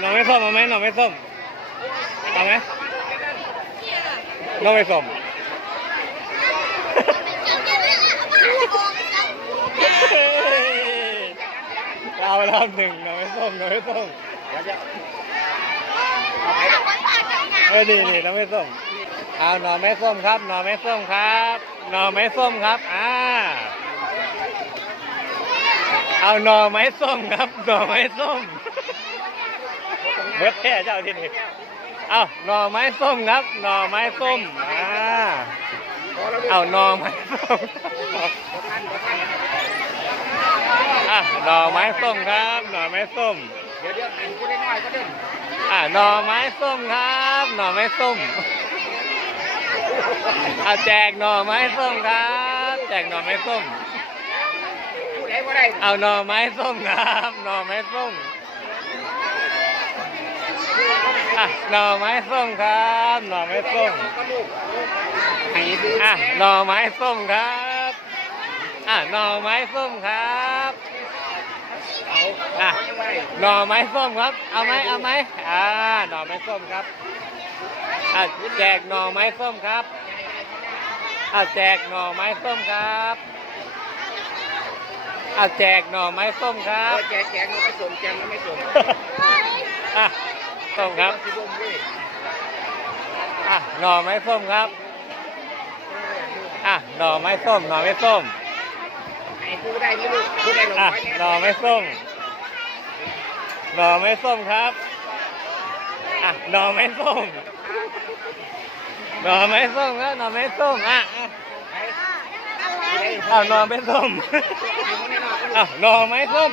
หน่อไม้ส้มเอาไหมหน่อไม้ส้มเอาไหมหน่อไม้ส้มเอาแล้วหนึ่งหน่อไม้ส้มหน่อไม้ส้มเออนี่นี่หน่อไม้ส้มเอาหน่อไม้ส้มครับหน่อไม้ส้มครับหน่อไม้ส้มครับอ่าเอาหน่อไม้ส้มครับหน่อไม้ส้ม เบิดแค่เจ้าที่นี่เอาหน่อไม้ส้มครับหน่อไม้ส้มอ่าเอาหน่อไม้ส้มอะหน่อไม้ส้มครับหน่อไม้ส้มเดี๋ยวเดี๋ยวกินกูได้น้อยก็เดินอะหน่อไม้ส้มครับหน่อไม้ส้มเอาแจกหน่อไม้ส้มครับ แจกหน่อไม้ส้มกูได้บ่ได้เอาหน่อไม้ส้มครับหน่อไม้ส้ม อะหน่อไม้ส้มครับหน่อไม้ส้มก็ลูกให้ดูอะหน่อไม้ส้มครับอะหน่อไม้ส้มครับอะหน่อไม้ส้มครับเอาไหมเอาไหมอ่าหน่อไม้ส้มครับอะแจกหน่อไม้ส้มครับอะแจกหน่อไม้ส้มครับอะแจกหน่อไม้ส้มครัเอบอแจกแจกมันไม่สมแจกมันไม่สมอะ ส้มครับอะหน่อไม้ส้มครับอะหน่อไม้ส้มหน่อไม้ส้มให้กูได้ไม่รู้กูได้หลงอะไว้แน่หน่อไม้ส้มหน่อไม้ส้มครับอะหน่อไม้ส้มหน่อไม้ส้มครับหน่อไม้ส้มอะอะอ้าวหน่อไม้ส้มอ้าวหน่อไม้ส้ม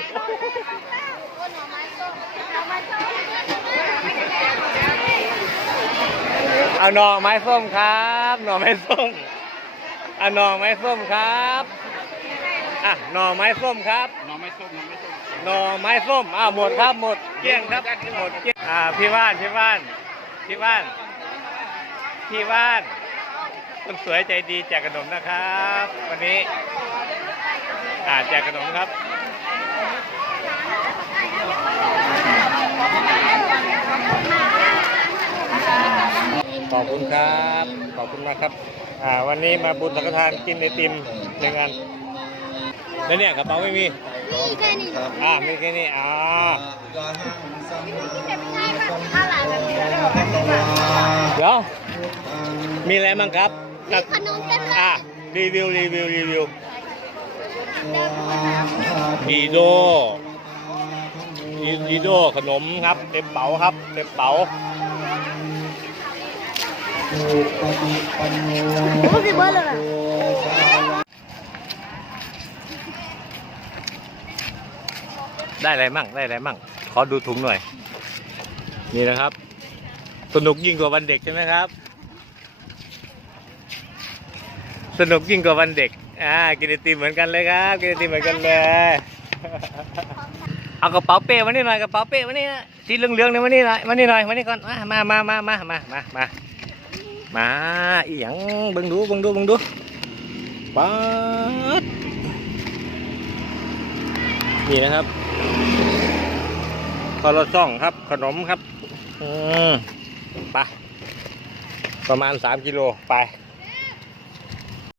เอาหน่อไม้ส้มครับ หน่อไม้ส้มอะหน่อไม้ส้มครับอะหน่อไม้ส้มครับน้องไม่ส้มน้องไม่ส้มหน่อไม้ส้มอ้าวหมดครับหมดเกลี้ยงครับหมดเกลี้ยงอ่าพี่ว่านพี่ว่านพี่ว่านพี่ว่านคนสวยใจดีแจกขนมนะครับ วันนี้อ่าแจกขนมครับ ขอบคุณครับ ขอบคุณมากครับ อ่า วันนี้มาบุญสังฆทานกินไอติมในงานแล้วเนี่ยกระเป๋าไม่มี นี่แค่นี้อ่ามีแค่นี้ อ่าอะไรแบบนี้เดี๋ยวมีอะไรบ้างครับมีขนมเต็มเลยอ่ารีวิวรีวิวรีวิวดีโดดีดีโดขนมครับ เต็มเป๋าครับ เต็มเป๋า โอ้สิเบอร์เลยได้อะไรมั่งได้อะไรมั่ง ขอดูถุงหน่อย นี่นะครับ สนุกยิ่งกว่าวันเด็กใช่ไหมครับ สนุกยิ่งกว่าวันเด็ก อ่า กินไอติมเหมือนกันเลยครับ กินไอติมเหมือนกันเลย เอากระเป๋าเป้มานี่หน่อย กระเป๋าเป้มานี่นะสีเหลืองๆเนี่ยมานี่หน่อยมานี่หน่อยมานี่ก่อน มา มา มา มา มา มามา มาอีหยังเบิ่งดูเบิ่งดูเบิ่งดูป๊าดนี่นะครับคอร์ซ่องครับ ขนมครับ อืมไปประมาณสามกิโลไป